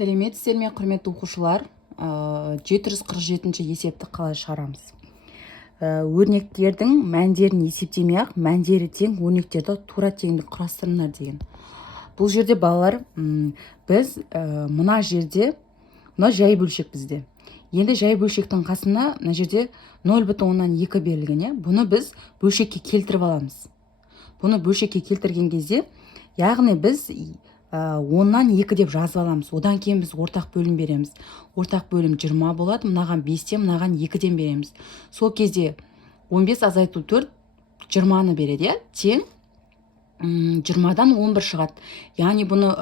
Сәлеметсіздер ме, құрметті оқушылар? 747 есепті қалай шығарамыз? Өрнектердің мәндерін есептемей-ақ, мәндері тең өрнектерді тура теңдік құрастырыңдар деген. Бұл жерде балалар, біз мына жерде жай бөлшек бізде. Енді жай бөлшектің қасына мына жерде 0,2 берілген. Бұны біз бөлшекке келтіріп аламыз. Бұны бөлшекке келтірген кезде, яғни біз 10-нан 2 деп жазып аламыз. Одан кейін біз ортақ бөлім береміз. Ортақ бөлім 20 болады, мынаған 5-тен, мынаған 2-ден береміз. Сол кезде 15 азайту 4 20-ны береді, тең 20-дан 11 шығады. Яғни бұны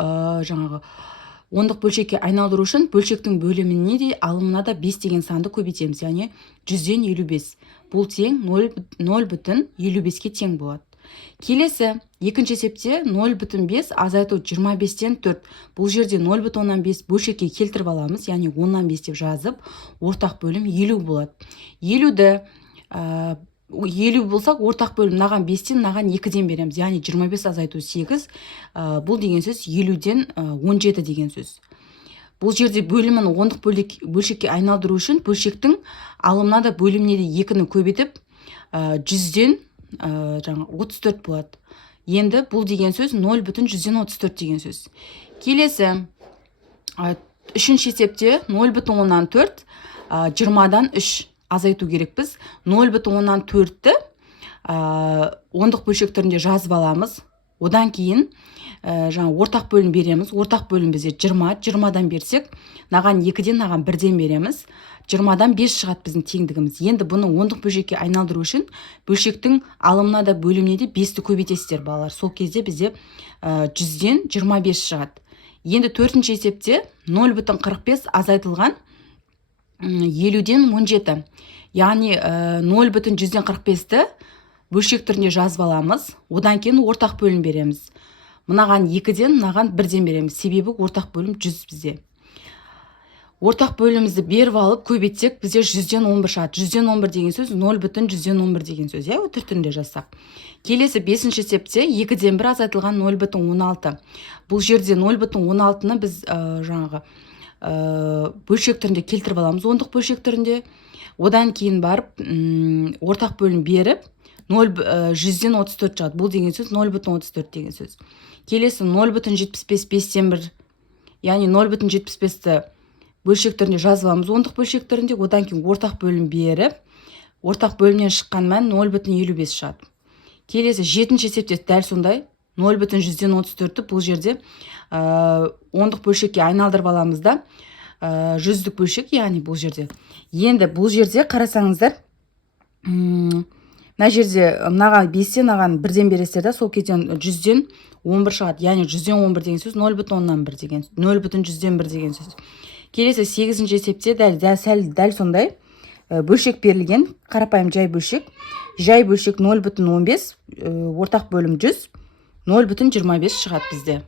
жаңағы ондық бөлшекке айналдыру үшін бөлшектің бөліміне де алымына да 5 деген санды көбейтеміз. Яғни 100-ден 55. Бұл тең 0,55-ке тең болады. Келесі, екінші есепте 0,5 азайту 25-тен 4. Бұл жерде 0,5 бөлшекке келтіріп аламыз, яғни 10-нан 5 деп жазып, ортақ бөлім 50 болады. 50 болсақ, ортақ бөлім мынаған 5-тен, мынаған 2-ден береміз, яғни 25 азайту 8. Бұл деген сөз 50-ден 17 деген сөз. Бұл жерде бөлімін ондық бөлшекке айналдыру үшін бөлшектің алымына да бөліміне де 2-ні көбейтіп, 100-ден 34 болады. Енді бұл деген сөз 0,134 деген сөз. Келесі, үшінші есепте 0,4 20-дан 3 азайту керек біз. 0,4-ті ондық бөлшек түрінде жазып аламыз. Одан кейін ортақ бөлім береміз. Ортақ бөлім бізде 20, 20-дан берсек, наған 2-ден, наған 1-ден береміз. 20-дан 5 шығады біздің теңдігіміз. Енді бұны ондық бөлшекке айналдыру үшін бөлшектің алымына да бөліміне де 5-ті көбейтесіздер, балалар. Сол кезде бізде 100-ден 25 шығады. Енді төртінші есепте 0,45 азайтылған 50-ден 17. Яғни 0,145-ті бөлшек түрінде жазып аламыз. Одан кейін ортақ бөлім береміз. Мынаған 2-ден, мынаған 1-ден береміз. Себебі ортақ бөлім 100 бізде. Ортақ бөлімімізді беріп алып көбейтсек, бізде 100-ден 11 шығады. 100-ден 11 деген сөз 0,100-ден 11 деген сөз. Өтір түрінде жазсақ. Келесі 5-ші есепте 2-ден 1 азайтылған 0,16. Бұл жерде 0,16-ны біз бөлшек түрінде келтіріп аламыз, ондық бөлшек түрінде. Одан кейін барып ортақ бөлім беріп 100-ден 34 шығады. Бұл деген сөз 0,34 деген сөз. Келесі 0,75 5-тен 1, яғни 0,75-ті бөлшек түрінде жазып аламыз, ондық бөлшек түрінде. Одан кейін ортақ бөлім беріп, ортақ бөлімнен шыққан мән 0,55 шығады. Келесі 7-ші есепте дәл сондай 0,100-ден 34-ті бұл жерде ондық бөлшекке айналдырып аламыз да, 100-дік бөлшек, яғни бұл жерде. Енді бұл жерде қарасаңыздар, мына жерде мынаған 5-тен, мынаған 1-ден бересіздер да, сол кезден 100-ден 11 шығады. Яғни 100-ден 11 деген сөз 0,1 деген, 0,100-ден 1 деген сөз. Келесі 8-ші есепте дәл сондай бөлшек берілген, қарапайым жай бөлшек. Жай бөлшек 0,15, ортақ бөлім 100, 0,25 шығады бізде.